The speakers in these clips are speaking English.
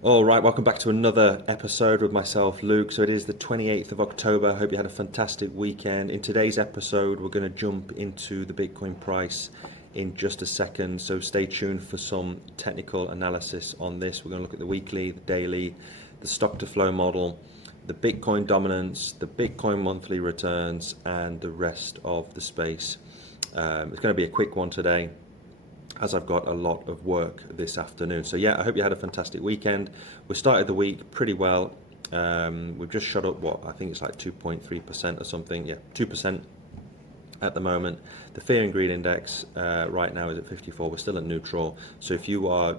All right, welcome back to another episode with myself, Luke. So it is the 28th of October. I hope you had a fantastic weekend. In today's episode, we're going to jump into the Bitcoin price in just a second. So stay tuned for some technical analysis on this. We're going to look at the weekly, the daily, the stock to flow model, the Bitcoin dominance, the Bitcoin monthly returns, and the rest of the space. It's going to be a quick one today, as I've got a lot of work this afternoon. So yeah, I hope you had a fantastic weekend. We started the week pretty well. We've just shot up, I think it's like 2.3% or something. Yeah, 2% at the moment. The fear and greed index right now is at 54. We're still at neutral. So if you are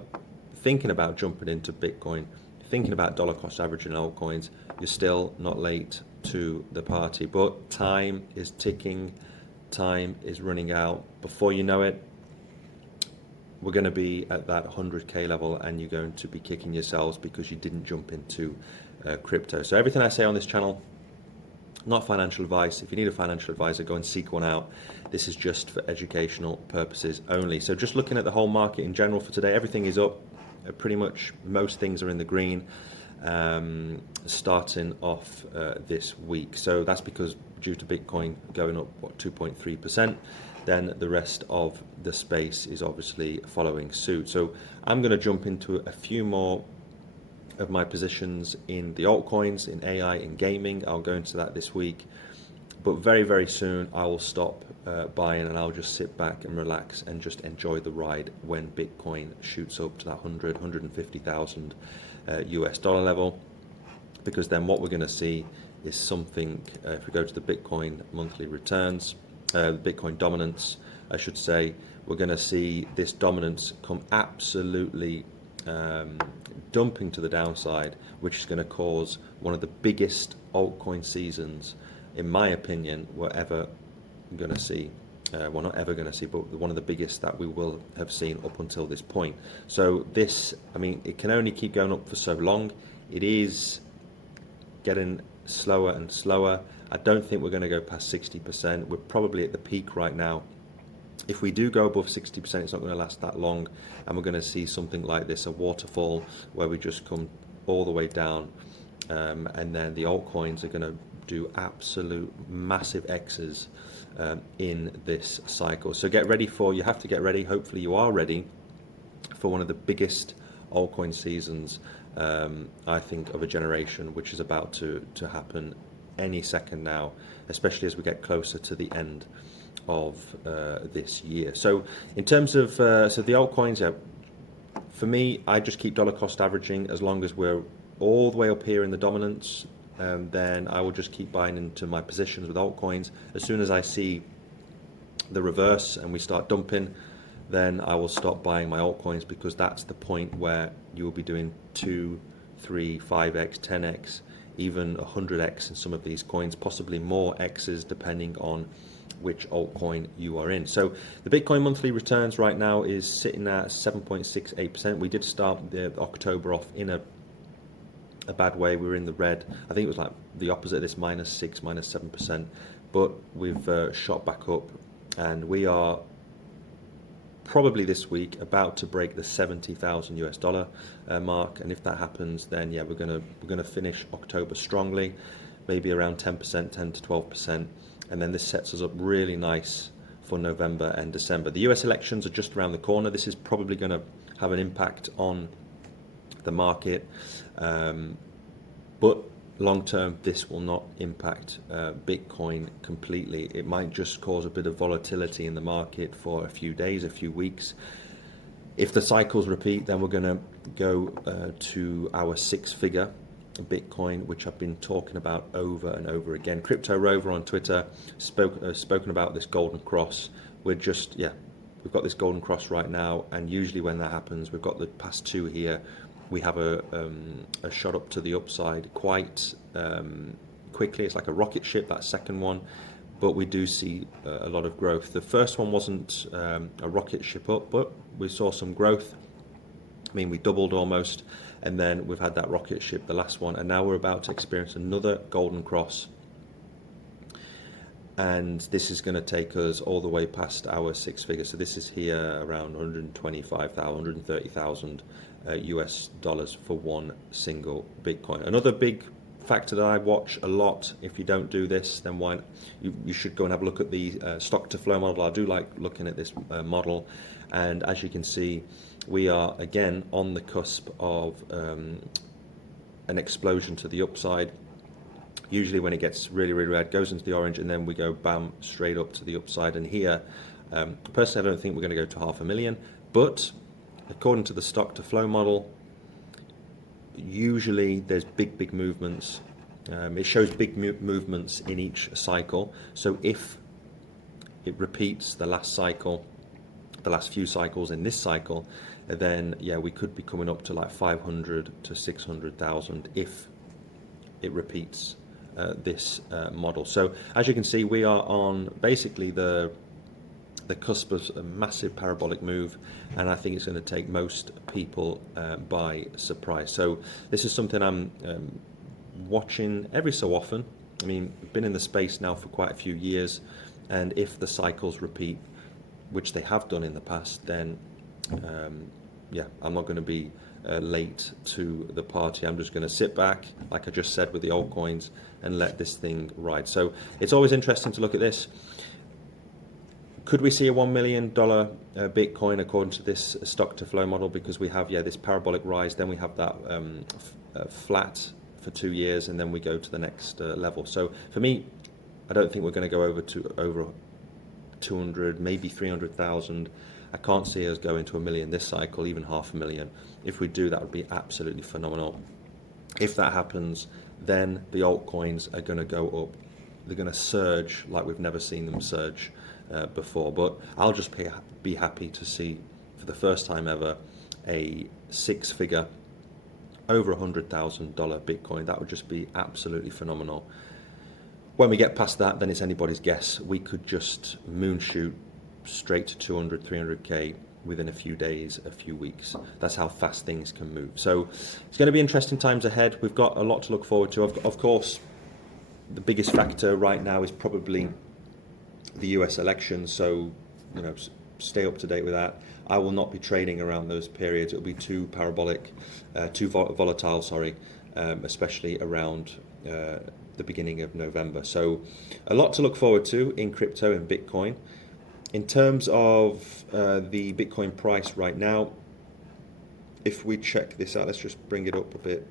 thinking about jumping into Bitcoin, thinking about dollar cost averaging altcoins, you're still not late to the party. But time is ticking, time is running out. Before you know it, we're going to be at that 100k level and you're going to be kicking yourselves because you didn't jump into crypto. So everything I say on this channel, not financial advice. If you need a financial advisor, go and seek one out. This is just for educational purposes only. So just looking at the whole market in general for today, everything is up. Pretty much most things are in the green starting off this week. So that's because due to Bitcoin going up 2.3%, then the rest of the space is obviously following suit. So I'm going to jump into a few more of my positions in the altcoins, in AI, in gaming. I'll go into that this week. But very, very soon I will stop buying and I'll just sit back and relax and just enjoy the ride when Bitcoin shoots up to that 150,000 US dollar level. Because then what we're going to see is something, if we go to the Bitcoin monthly returns, Bitcoin dominance, I should say, we're going to see this dominance come absolutely dumping to the downside, which is going to cause one of the biggest altcoin seasons, in my opinion, we're ever going to see. Well, not ever going to see, but one of the biggest that we will have seen up until this point. So this, I mean, it can only keep going up for so long. It is getting slower and slower. I don't think we're going to go past 60%. We're probably at the peak right now. If we do go above 60%, it's not going to last that long, and we're going to see something like this, a waterfall, where we just come all the way down, and then the altcoins are going to do absolute massive X's in this cycle. So you have to get ready, hopefully you are ready, for one of the biggest altcoin seasons, I think, of a generation, which is about to happen any second now, especially as we get closer to the end of this year. So in terms of so the altcoins, for me, I just keep dollar cost averaging as long as we're all the way up here in the dominance. Then I will just keep buying into my positions with altcoins. As soon as I see the reverse and we start dumping, then I will stop buying my altcoins, because that's the point where you will be doing 2, 3, 5x, 10x, even 100x in some of these coins, possibly more x's depending on which altcoin you are in. So the Bitcoin monthly returns right now is sitting at 7.68%. We did start the October off in a bad way. We were in the red. I think it was like the opposite of this, -6, -7%, but we've shot back up, and we are probably this week about to break the 70,000 US dollar mark. And if that happens, then yeah, we're gonna finish October strongly, maybe around 10%, 10 to 12%, and then this sets us up really nice for November and December. The US elections are just around the corner. This is probably going to have an impact on the market, but long term, this will not impact Bitcoin completely. It might just cause a bit of volatility in the market for a few days, a few weeks. If the cycles repeat, then we're going to go to our 6-figure Bitcoin, which I've been talking about over and over again. Crypto Rover on Twitter spoken about this golden cross. We've got this golden cross right now, and usually when that happens, we've got the past two here. We have a shot up to the upside quite quickly. It's like a rocket ship, that second one, but we do see a lot of growth. The first one wasn't a rocket ship up, but we saw some growth. I mean, we doubled almost, and then we've had that rocket ship, the last one, and now we're about to experience another golden cross. And this is going to take us all the way past our 6 figures. So this is here around 125,000, 130,000 US dollars for one single Bitcoin. Another big factor that I watch a lot, if you don't do this, then why you should go and have a look at the stock to flow model. I do like looking at this model, and as you can see, we are again on the cusp of an explosion to the upside. Usually when it gets really, really red, goes into the orange, and then we go bam straight up to the upside. And here, personally, I don't think we're going to go to 500,000, but according to the stock to flow model, usually there's big movements. It shows big movements in each cycle. So if it repeats the last cycle, the last few cycles in this cycle, then yeah, we could be coming up to like 500 to 600,000 if it repeats this model. So as you can see, we are on basically the cusp of a massive parabolic move, and I think it's going to take most people by surprise. So this is something I'm watching every so often. I mean, I've been in the space now for quite a few years, and if the cycles repeat, which they have done in the past, then yeah, I'm not going to be late to the party. I'm just going to sit back, like I just said with the altcoins, and let this thing ride. So it's always interesting to look at this. Could we see a $1 million Bitcoin according to this stock to flow model? Because we have, yeah, this parabolic rise, then we have that flat for 2 years, and then we go to the next level. So for me, I don't think we're going to go over 200, maybe 300,000. I can't see us going to $1 million this cycle, even 500,000. If we do, that would be absolutely phenomenal. If that happens, then the altcoins are going to go up. They're going to surge like we've never seen them surge before. But I'll just be happy to see, for the first time ever, a six-figure, over $100,000 Bitcoin. That would just be absolutely phenomenal. When we get past that, then it's anybody's guess. We could just moonshoot straight to 200, 300K within a few days, a few weeks. That's how fast things can move. So it's going to be interesting times ahead. We've got a lot to look forward to. Of course, the biggest factor right now is probably the US election. So, you know, stay up to date with that. I will not be trading around those periods. It'll be too parabolic, too volatile, sorry, especially around the beginning of November. So a lot to look forward to in crypto and Bitcoin. In terms of the Bitcoin price right now, if we check this out, let's just bring it up a bit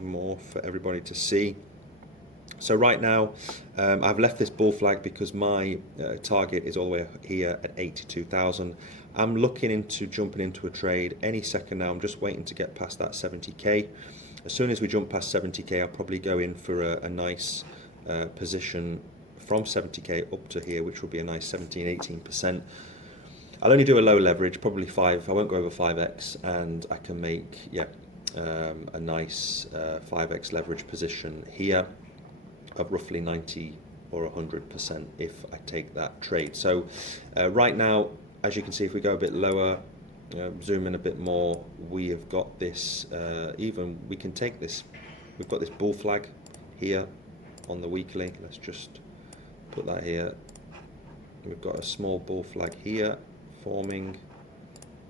more for everybody to see. So right now, I've left this bull flag because my target is all the way here at 82,000. I'm looking into jumping into a trade any second now. I'm just waiting to get past that 70K. As soon as we jump past 70K, I'll probably go in for a nice position from 70K up to here, which will be a nice 17-18%. I'll only do a low leverage, probably 5. I won't go over 5x, and I can make, yeah, a nice 5x leverage position here of roughly 90 or 100% if I take that trade. So right now, as you can see, if we go a bit lower, zoom in a bit more, we have got this, even we can take this, we've got this bull flag here on the weekly. Let's just put that here. We've got a small bull flag here forming,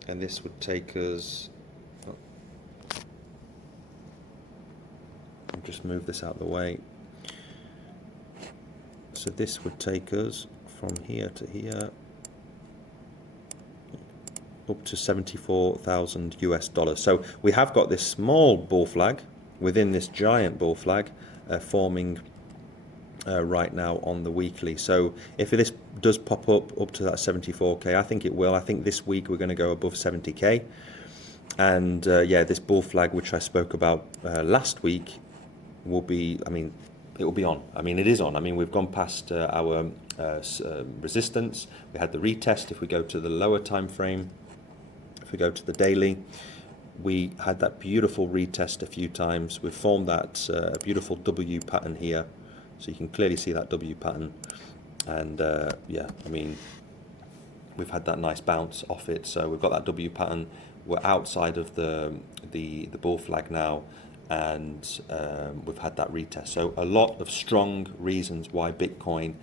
and this would take us, I'll just move this out of the way. So this would take us from here to here, up to 74,000 US dollars. So we have got this small bull flag within this giant bull flag forming right now on the weekly. So if this does pop up to that 74K, I think it will. I think this week we're going to go above 70K. And yeah, this bull flag, which I spoke about last week, will be, I mean, it will be on. I mean, it is on. I mean, we've gone past our resistance. We had the retest. If we go to the lower time frame, if we go to the daily, we had that beautiful retest a few times. We've formed that beautiful W pattern here. So you can clearly see that W pattern. And yeah, I mean, we've had that nice bounce off it. So we've got that W pattern. We're outside of the bull flag now. And we've had that retest. So a lot of strong reasons why Bitcoin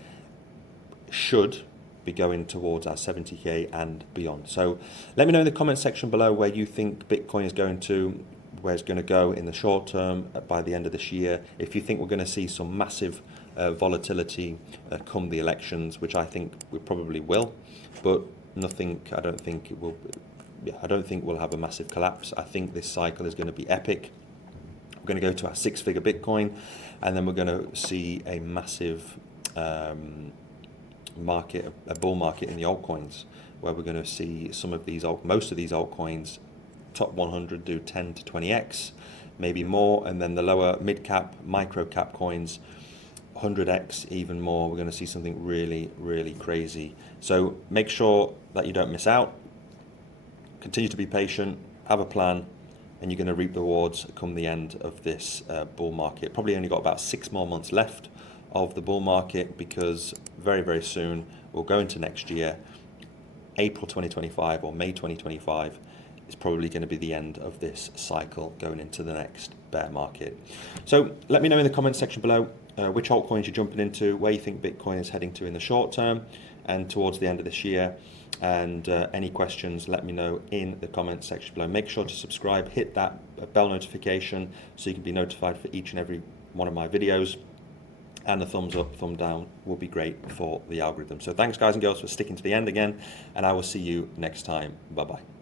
should, be going towards our 70k and beyond. So let me know in the comment section below where you think Bitcoin is going to, where it's going to go in the short term by the end of this year. If you think we're going to see some massive volatility come the elections, which I think we probably will, but nothing, I don't think it will. Yeah, I don't think we'll have a massive collapse. I think this cycle is going to be epic. We're going to go to our 6-figure Bitcoin, and then we're going to see a massive market, a bull market in the altcoins, where we're going to see most of these altcoins, top 100 do 10 to 20x, maybe more, and then the lower mid cap, micro cap coins, 100x, even more. We're going to see something really, really crazy. So make sure that you don't miss out. Continue to be patient, have a plan, and you're going to reap the rewards come the end of this bull market. Probably only got about 6 more months left of the bull market, because very, very soon we'll go into next year. April 2025 or May 2025 is probably going to be the end of this cycle, going into the next bear market. So let me know in the comment section below which altcoins you're jumping into, where you think Bitcoin is heading to in the short term and towards the end of this year. And any questions, let me know in the comment section below. Make sure to subscribe, hit that bell notification so you can be notified for each and every one of my videos. And a thumbs up, thumb down will be great for the algorithm. So thanks guys and girls for sticking to the end again, and I will see you next time. Bye bye.